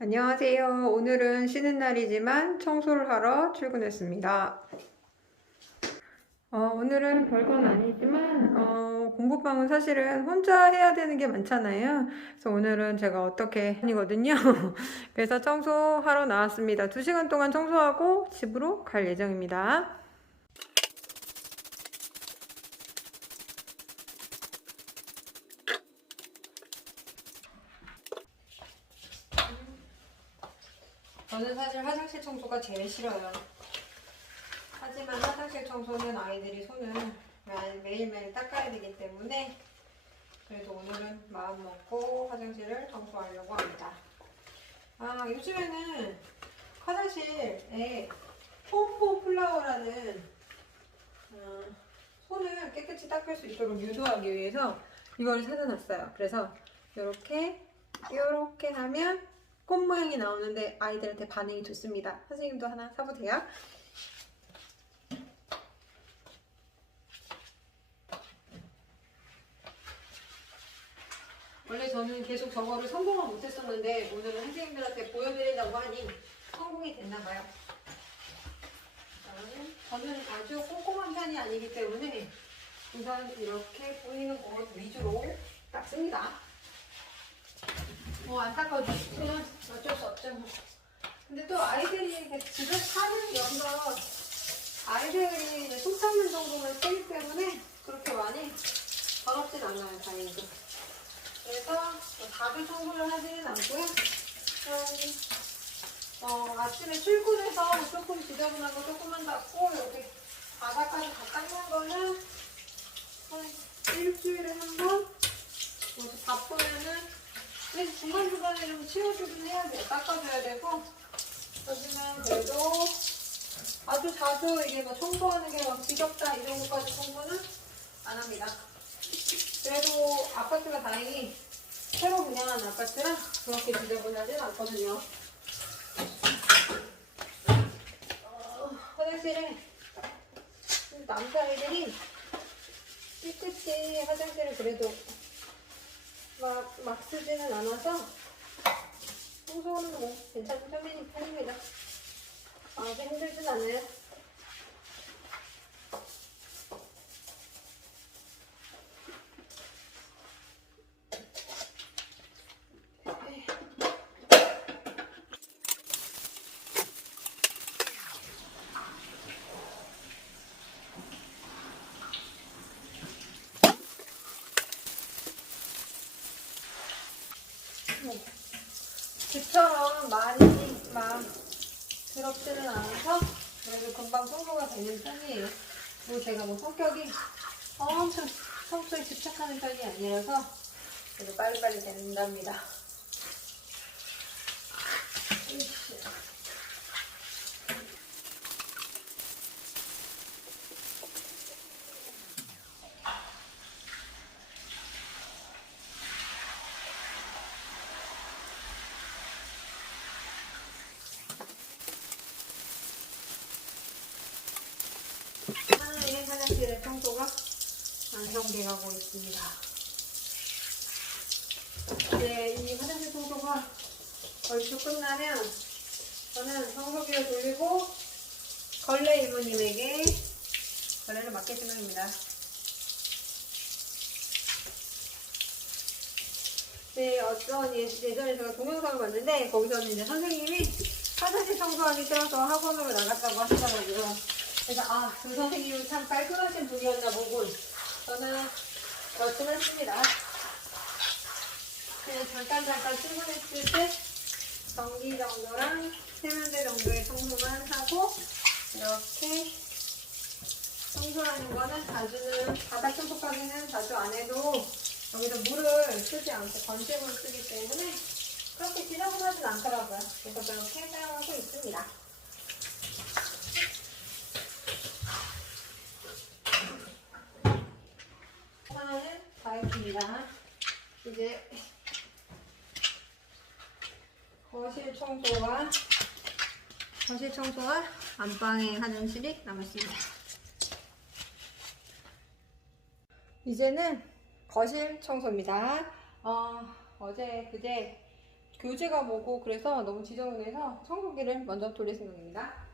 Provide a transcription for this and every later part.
안녕하세요. 오늘은 쉬는 날이지만 청소를 하러 출근했습니다. 어, 오늘은 별건 아니지만 어, 공부방은 사실은 혼자 해야 되는 게 많잖아요. 그래서 오늘은 제가 어떻게 아니거든요. 그래서 청소하러 나왔습니다. 2시간 동안 청소하고 집으로 갈 예정입니다. 저는 사실 화장실 청소가 제일 싫어요. 하지만 화장실 청소는 아이들이 손을 매- 매일매일 닦아야 되기 때문에 그래도 오늘은 마음 먹고 화장실을 청소하려고 합니다. 아, 요즘에는 화장실에 폼포 플라워라는 어, 손을 깨끗이 닦을 수 있도록 유도하기 위해서 이걸 사다 놨어요. 그래서 이렇게 이렇게 하면 꽃 모양이 나오는데 아이들한테 반응이 좋습니다. 선생님도 하나 사보세요. 원래 저는 계속 저거를 성공을 못했었는데 오늘은 선생님들한테 보여드린다고 하니 성공이 됐나봐요. 저는 아주 꼼꼼한 편이 아니기 때문에 우선 이렇게 보이는 곳 위주로 닦습니다. 뭐안 닦아주시면 어쩔 수 없죠. 뭐. 근데 또 아이들이 집에 사는 연거 아이들이 닦는 정도만 쓰기 때문에 그렇게 많이 더럽진 않아요, 다행히도. 그래서 뭐 자주 청소를 하지는 않고요. 어, 아침에 출근해서 조금 지저분한 거 조금만 닦고 이렇게 바닥까지 다 닦는 거는 한 일주일에 한 번? 뭐 바쁘면은 근데 중간중간에 좀 치워주긴 해야 돼요. 닦아줘야 되고. 하지만 그래도 아주 자주 이게 뭐 청소하는 게 막 지겹다 이런 것까지 청소는 안 합니다. 그래도 아파트가 다행히 새로 분양한 아파트라 그렇게 지저분하진 않거든요. 어, 화장실에 남자아이들이 깨끗이 화장실을 그래도 막, 막 쓰지는 않아서 청소는 뭐 괜찮은 편이- 편입니다. 아주 힘들진 않아요. 집처럼 많이 막 더럽지는 않아서 그래도 금방 청소가 되는 편이에요. 그리고 제가 뭐 성격이 엄청 청소에 집착하는 편이 아니라서 그래도 빨리빨리 된답니다. 으쌰. 하나의 청소가 완성돼가고 있습니다. 이제 이 화장실 청소가 얼추 끝나면 저는 청소기를 돌리고 걸레 이모님에게 걸레를 맡길 생각입니다. 네, 어떤 예- 예전에 제가 동영상을 봤는데 거기서는 이제 선생님이 화장실 청소하기 싫어서 학원으로 나갔다고 하시더라고요. 그래서 아, 그 선생님은 참 깔끔하신 분이었나 보군. 저는 그렇긴 했습니다. 그냥 잠깐 잠깐 출근했을 때 전기 정도랑 세면대 정도의 청소만 하고 이렇게 청소하는 거는 자주는 바닥 청소까지는 자주 안 해도 여기서 물을 쓰지 않고 건식을 쓰기 때문에 그렇게 지저분하진 않더라고요. 그래서 그렇게 사용하고 있습니다. 하나는 다 했습니다. 이제 거실 청소와 거실 청소와 안방의 화장실이 남았습니다. 이제는 거실 청소입니다. 어, 어제 그제 교재가 뭐고 그래서 너무 지저분해서 청소기를 먼저 돌릴 생각입니다.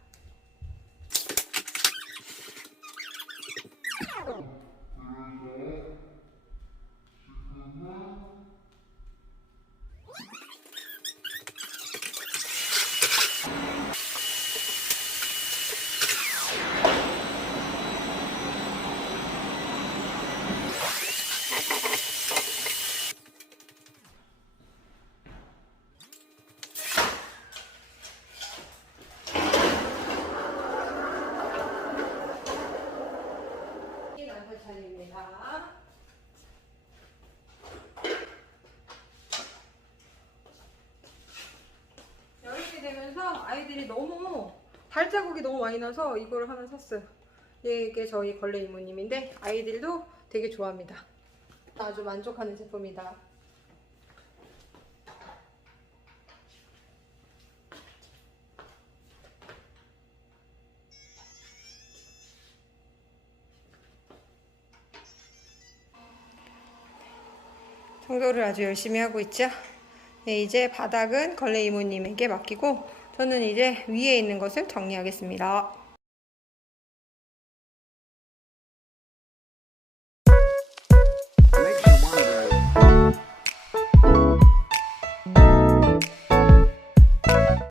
나설 차례입니다. 이렇게 아이들이 너무 발자국이 너무 많이 나서 이거를 하나 샀어요. 이게 저희 걸레 이모님인데 아이들도 되게 좋아합니다. 아주 만족하는 제품이다. 청소를 아주 열심히 하고 있죠. 네, 이제 바닥은 걸레 이모님에게 맡기고 저는 이제 위에 있는 것을 정리하겠습니다.